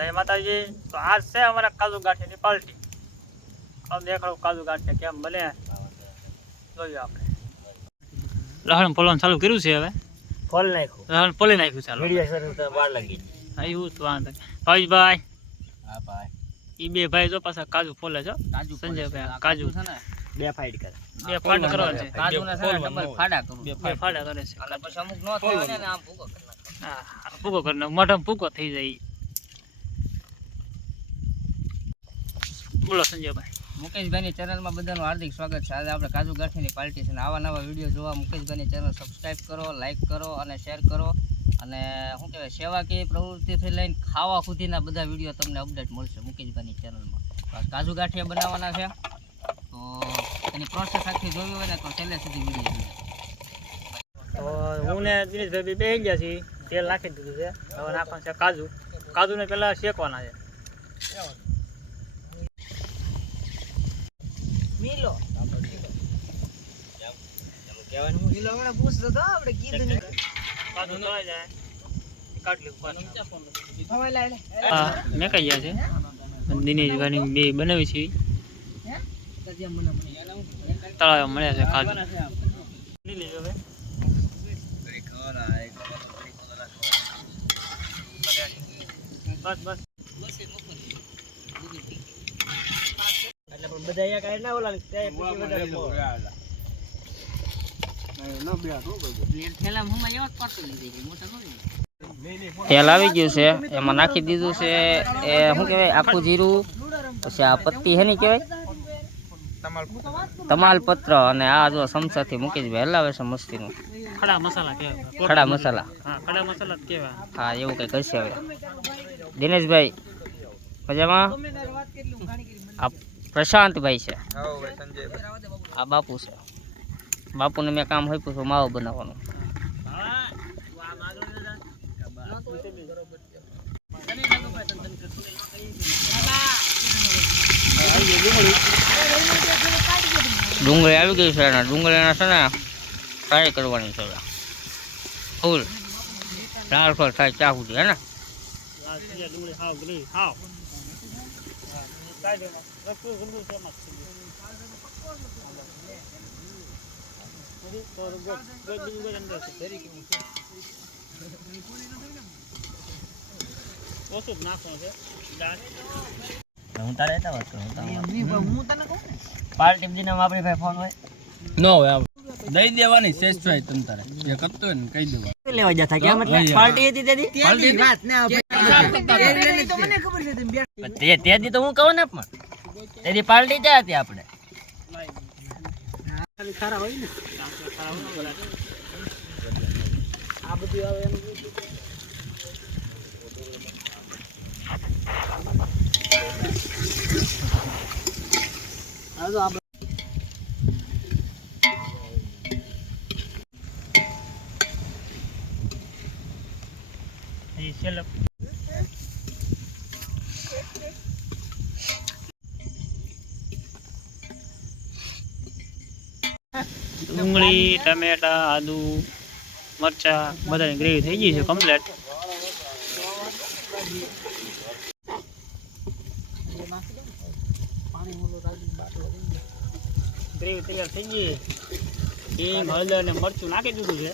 જય માતાજી. તો આજ છે અમારા કાજુ ગાંઠિયાની પાર્ટી. આમ દેખાડો કાજુ ગાંઠિયા કેમ બને જોઈએ આપણે. લહણ પોલવાનું ચાલુ કર્યું છે હવે. ફોલ નાખ્યું. લહણ પોલી નાખ્યું ચાલુ. મીડિયા સર તો વાર લાગી. હા એવું તો વાંધો ભાઈ. હા ભાઈ. ઈ બે ભાઈ જો પાછા કાજુ ફોલે છો. સંજયભાઈ કાજુ છે ને બે ફાઈટ કરે. બે ફાડા કરવા છે. કાજુના છે ને ડબલ ફાડા કરું. બે ફાડા કરે છે. એટલે પછી અમુક નો થાય ને આમ ભૂકો કરી નાખો. હા ભૂકો કરીને મોઢામાં ભૂકો થઈ જાય. બોલો સંજયભાઈ. મુકેશભાઈની ચેનલમાં બધાનું હાર્દિક સ્વાગત છે. આજે આપણે કાજુ ગાંઠિયાની પાર્ટી છે ને આવા નવા વિડીયો જોવા મુકેશભાઈની ચેનલ સબસ્ક્રાઈબ કરો, લાઈક કરો અને શેર કરો. અને શું કહેવાય સેવાકીય પ્રવૃત્તિથી લઈને ખાવા સુધીના બધા વિડીયો તમને અપડેટ મળશે મુકેશભાઈની ચેનલમાં. કાજુ ગાંઠિયા બનાવવાના છે તો એની પ્રોસેસ આખી જોવી હોય ને તો છેલ્લે સુધી વિડીયો જોઈએ. તો હું ને દિનેશભાઈ બેસી ગયા છીએ. તેલ નાખી દીધું છે. હવે નાખવાનું છે કાજુ. કાજુને પહેલાં શેકવાના છે. મિલો કહેવાનું મિલો હમણાં પૂછતો તો આપણે કીધું ને કાજુ તળાઈ જાય કાઢલી ઉપર. હવે લાય હા મેકાઈ ગયા છે. દિનેશભાઈની બે બનાવી છે. તળાવ મળ્યા છે કાજુ. લીલી હવે બસ એટલે પણ બધા અહીંયા કાઈ ના ઓલા ત્યાં પછી વધારે તેલ આવી ગયું છે એમાં નાખી દીધું છે એ શું કહેવાય આખું જીરું પછી આ પત્તી હેની કહેવાય તમાલપત્ર અને આ જો ચમચાથી મુકેશભાઈ હલાવે છે મસ્તીનું ખડા મસાલા કહેવાય. ખડા મસાલા. હા ખડા મસાલા જ કહેવાય. હા એવું કંઈ કરશે હવે દિનેશભાઈ મજામાં. આ પ્રશાંતભાઈ છે. આ બાપુ છે. બાપુને મેં કામ હોય પૂછું માવો બનાવવાનું. ડુંગળી આવી ગઈ છે અને ડુંગળીના છે ને ફ્રાય કરવાની છે ફૂલ લાલ ફળ થાય ત્યાં સુધી હે ને. ડુંગળી હાવ ગ્રીન હાવ ઓછું જ નાખવાનું છે. હું તારે એટલા વાત કરું હું તને કહું પાર્ટી દીને આપણી ભાઈ ફોન હોય ન હોય દઈ દેવાની શેષ થાય તમ તારે જે કરતો હોય ને કહી દેવા લેવા જતા કે મતલબ પાર્ટી હતી તેદી વાત ને તેદી તો હું કહું ને પણ તેદી પાર્ટી ક્યાં હતી આપણે ખાલી ખારા હોય ને આ બધું આવે એમ આ તો ચલો ડુંગળી ટમેટા આદુ મરચા બધાની ગ્રેવી થઈ ગઈ છે કમ્પ્લીટ. ગ્રેવી તૈયાર થઈ ગઈ. હિંગ હળદર ને મરચું નાખી દીધું છે.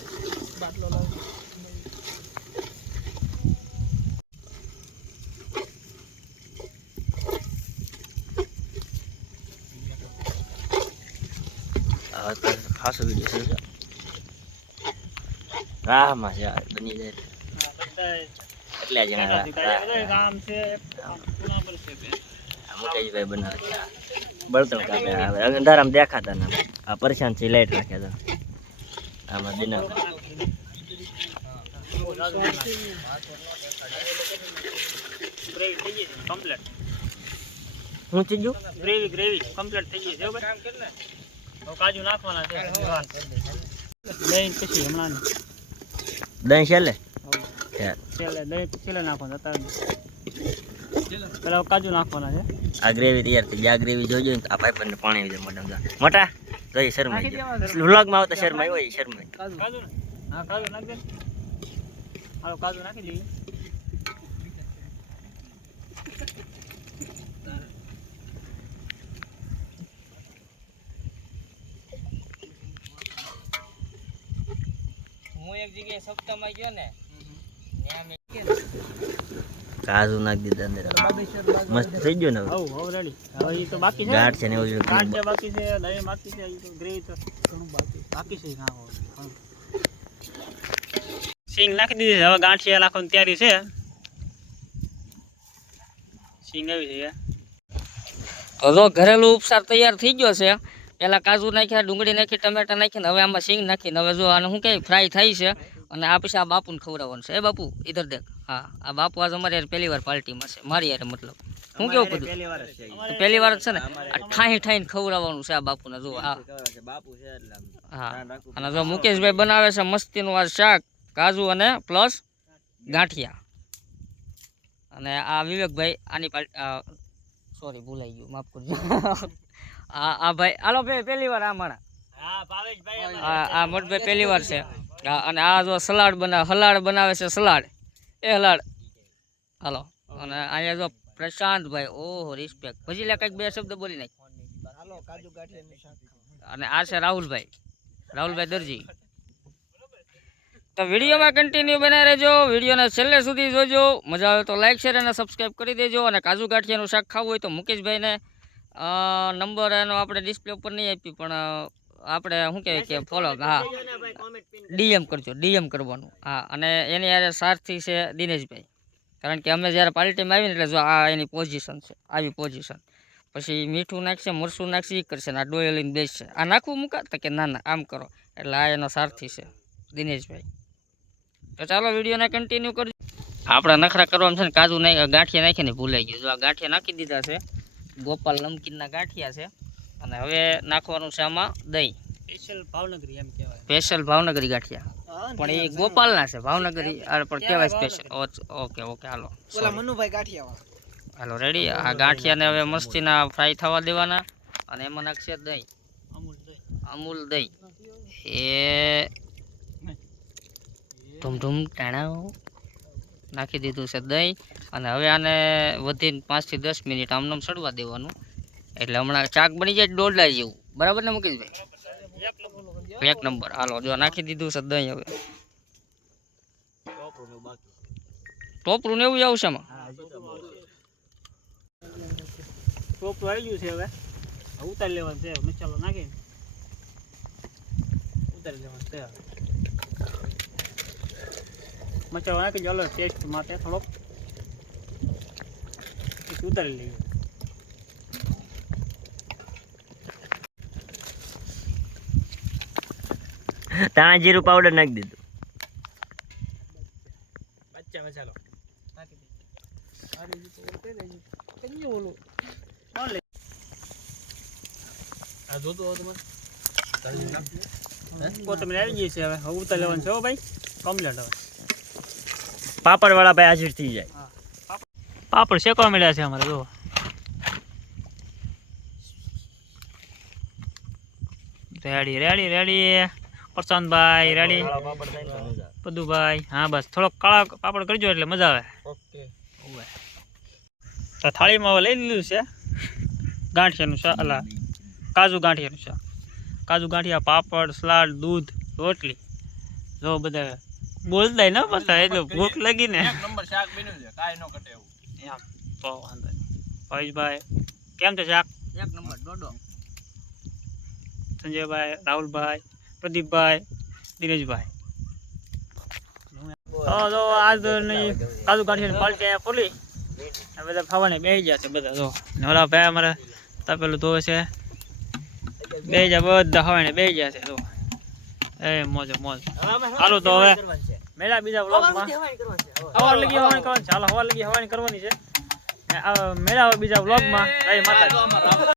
ખાસો વિડીયો છે રાહમાં છે બની જાય એટલે જણા કામ છે મુકેશભાઈ બનાવે છે બળતણ કાપે હવે અંધારામાં દેખાતા ને આ પરેશાન છે લાઈટ રાખ્યા હતા આમાં દિના ગ્રેવી થઈ ગઈ કમ્પ્લીટ. હું ચીજુ ગ્રેવી કમ્પ્લીટ થઈ ગઈ છે. કાજુ નાખવાના છે. દહીં પછી હમણાં દહીં છેલ્લે છેલ્લે નાખવાનું હતા. પેલા કાજુ નાખવાના છે. આ ગ્રેવી તૈયાર થઈ જાય. આ ગ્રેવી જોજો ને આ પાઇપ ને પાણી આવી જાય મોટા જોઈએ શર્માઈ વ્લોગમાં આવતા શર્માઈ હોય શર્માઈ કાજુ ને હા કાજુ નાખી દે. હાલો કાજુ નાખી દઈએ. કોઈ એક જગ્યાએ સપ્તાહમાં ગયો ને ત્યાં મેં કાજુ નાખી દીધા અંદર મસ્ત થઈ ગયો ને હવે. હવે રેડી. હવે એ તો બાકી છે. ગાંઠ છે ને એવું ગાંઠ છે બાકી છે, દહીં બાકી છે, એ તો ગ્રેવી તો ઘણું બાકી છે. હા સિંગ નાખી દીધી છે. હવે ગાંઠિયા નાખવાની તૈયારી છે. સિંગ આવી છે. હવે ઘરેલું ઉપચાર તૈયાર થઈ ગયો છે. પેલા કાજુ નાખ્યા, ડુંગળી નાખી, ટમેટા નાખીને હવે આમાં સિંગ નાખીને હવે જો આને શું કહે ફ્રાય થાય છે. અને આ પછી આ બાપુને ખવડાવવાનું છે. એ બાપુ ઇધર દેખ. હા, આ બાપુ આજ અમારે યાર પહેલી વાર પાર્ટીમાં છે, મારી યાર મતલબ હું કેવું કીધું પહેલી વાર જ છે ને. આ ઠાઈ ઠાઈને ખવડાવવાનું છે આ બાપુને. જો આ હા, અને જો મુકેશભાઈ બનાવે છે મસ્તીનું આ શાક, કાજુ અને પ્લસ ગાંઠિયા. અને આ વિવેકભાઈ આની સોરી ભૂલાઈ ગયું, માફ કરજો. આ ભાઈ હાલો ભાઈ પહેલી વાર આ માણા. આ મોટભાઈ પહેલી વાર છે. હા, અને આ જો સલાડ હલાડ બનાવે છે, સલાડ એ હલાડ. હાલો, અને અહીંયા જો પ્રશાંતભાઈ, ઓહો રિસ્પેક્ટ. પછી લે કંઈક બે શબ્દ બોલી નાખ. અને આ છે રાહુલભાઈ દરજી. તો વિડીયોમાં કન્ટિન્યુ બના રહેજો, વિડીયોને છેલ્લે સુધી જોજો. મજા આવે તો લાઈક શેર અને સબસ્ક્રાઈબ કરી દેજો. અને કાજુ ગાંઠિયાનું શાક ખાવું હોય તો મુકેશભાઈને નંબર એનો આપણે ડિસ્પ્લે ઉપર નહીં આપી, પણ આપણે શું કહેવાય કે ફોલો, હા ડીએમ કરજો, ડીએમ કરવાનું. હા, અને એની યારે સારથી છે દિનેશભાઈ. કારણ કે અમે જ્યારે પાર્ટીમાં આવીને એટલે જો આ એની પોઝિશન છે, આવી પોઝિશન. પછી મીઠું નાખશે, મરચું નાખશે, એ કરશે ને આ ડોયો લઈને બેસશે. આ નાખવું મૂકા તો કે ના આમ કરો. એટલે આ એનો સારથી છે દિનેશભાઈ. તો ચાલો વિડીયોને કન્ટિન્યુ કરજો. આપણે નખરા કરવાનું છે ને, કાજુ ગાંઠિયા નાખીને ભૂલાઈ ગયું. જો આ ગાંઠિયા નાખી દીધા છે, ગોપાલ નમકીનના ગાંઠિયા છે. અને હવે નાખવાનું છે આમાં દહીં. સ્પેશિયલ ભાવનગરી ગાંઠિયા, પણ એ ગોપાલના છે. ભાવનગરી પણ કહેવાય સ્પેશિયલ. ઓકે હાલો હાલો રેડી. આ ગાંઠિયાને હવે મસ્તીના ફ્રાય થવા દેવાના. અને એમાં નાખશે દહીં, અમૂલ દહીં. એ ધૂમ ટાણા નાખી દીધું છે દહીં. અને હવે આને વધીને 5 થી 10 મિનિટ આમનામ સડવા દેવાનું. એટલે હમણાં ચાક બની જાય ડોડલા જેવું. બરાબર ને મુકેશભાઈ? એક નંબર. હાલો જો નાખી દીધું છે દહીં. હવે ટોપરું ને એવું આવશે આમાં. ટોપરું આવી ગયું છે. હવે ઉતારી લેવાનું છે. મસાલો નાખી ઉતારી લેવાનું છે. મસાલો નાખી ચાલો ટેસ્ટ માટે થોડોક ઉતારી લઈએ. ધાણા જીરું પાવડર નાખી દીધું. મસાલો કોથમીર આવી ગઈ છે. હવે ઉતારી લેવાનું છે. હો ભાઈ કમ્પ્લીટ. હવે પાપડ વાળા ભાઈ હાજર થઈ જાય. પાપડ શેકવા મળ્યા છે અમારે. જો રેડી પ્રશાંતભાઈ રેડી, પદુભાઈ. હા બસ થોડોક કાળા પાપડ કરજો એટલે મજા આવે. તો થાળીમાં હવે લઈ લીધું છે ગાંઠિયાનું શાક, અલા કાજુ ગાંઠિયાનું શાક. કાજુ ગાંઠિયા, પાપડ, સલાડ, દૂધ, રોટલી. જો બધા બોલતા ન પાછા, એટલે ભૂખ લાગી ને. તો વાંધો નહીં. ભાઈ કેમ છે શાક? એક નંબર ડોડો. સંજયભાઈ, રાહુલભાઈ, પ્રદીપભાઈ, દિનેશભાઈ. તો આજ કાજુ ગાંઠિયાની પાર્ટી અહીંયા ખોલી. બધા ખાવાને બેસી ગયા છે બધા. જો ઓલા ભાઈ અમારે તપેલું ધોવે છે. બેસી ગયા બધા ખાવાને બેસી ગયા છે. જો એ મોજ. હાલો તો હવે મેળા બીજા વ્લોગમાં સવાર લગી હવાની કરવાની છે. હાલો સવાર લગી હવાની કરવાની છે. મેળા બીજા વ્લોગમાં. જય માતાજી.